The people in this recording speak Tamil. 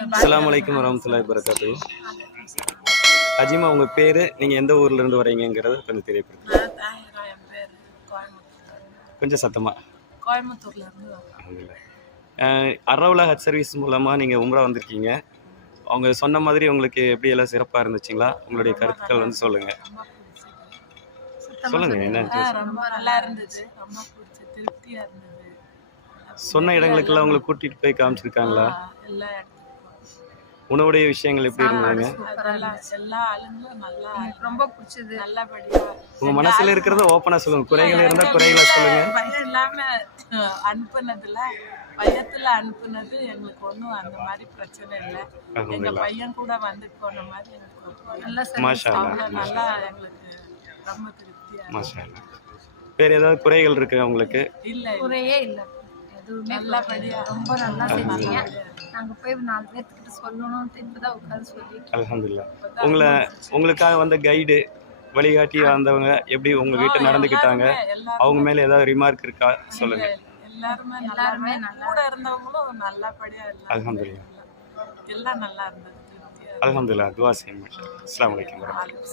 அஸ்ஸலாமு அலைக்கும் வரஹ்மத்துல்லாஹி வபரகாத்துஹு. அஜிமா, உங்க பேரு, நீங்க எந்த ஊர்ல இருந்து வரீங்கங்கறத கொஞ்சம் தெரியப்படுத்துங்க. நான் தாஹிரா, என் பேர். கோயம்புத்தூர். கொஞ்சம் சத்தமா. கோயம்புத்தூர்ல இருந்து வரோம். அல்ஹம்துலில்லாஹ். அரவுலா ஹஜ் சர்வீஸ் மூலமா நீங்க உம்ரா வந்திருக்கீங்க. அவங்க சொன்ன மாதிரி உங்களுக்கு எப்படி எல்லாம் சிறப்பா இருந்துச்சுங்களா? உங்களுடைய கருத்துக்கள் வந்து சொல்லுங்க. ரொம்ப பிடிச்சது. சொல்லுங்க என்ன ரொம்ப நல்லா இருந்துச்சு. ரொம்ப பிடிச்சது. திருப்தியா இருந்தது. சொன்ன இடங்களுக்கெல்லாம் உங்களை கூட்டிட்டு போய் காமிச்சிருக்காங்களா? எல்லா இடத்துக்கும் உணவுடைய விஷயங்கள் எப்படி இருந்ததுங்க? அதெல்லாம் எல்லா ஆளுங்களும் நல்லா ரொம்ப பிடிச்சது. நல்லபடியா உங்க மனசுல இருக்கிறத ஓப்பனா சொல்லுங்க. குறைகள் இருந்தா குறைகளை சொல்லுங்க. பயம் இல்லாம அனுப்புனதுல பயத்துல அனுப்புனது எங்களுக்கு ஒன்றும் அந்த மாதிரி பிரச்சனை இல்லை. எங்க பையன் கூட வந்துட்டு போன மாதிரி எங்களுக்கு நல்லா மாஷா அல்லாஹ். அவ்வளோ நல்லா எங்களுக்கு ரொம்ப திருப்தியா மாஷா அல்லாஹ். வேற ஏதாவது குறைகள் இருக்கு உங்களுக்கு? இல்லை. குறையே இல்லை. எதுவுமே நல்லபடியா ரொம்ப நல்லா செஞ்சீங்க. நாங்கள் போய் 4 பேர்த்துக்கிட்ட சொல்லணும். இப்பதான் உட்காந்து சொல்லி அல்ஹம்துலில்லாஹ். உங்களுக்காக வந்த கைடு வழிகாட்டி வந்தவங்க எப்படி உங்க வீட்டை நடந்துக்கிட்டாங்க? அவங்க மேல ஏதாவது ரிமார்க் இருக்கா சொல்லுங்க. எல்லாருமே நல்லா கூட இருந்தவங்களும் நல்லபடியா அல்ஹம்துலில்லாஹ். எல்லாம் நல்லா இருந்தது. திருப்தியா அல்ஹம்துலில்லாஹ். துஆ செய்யுங்க. அஸ்ஸலாமு அலைக்கும். இருந்தது.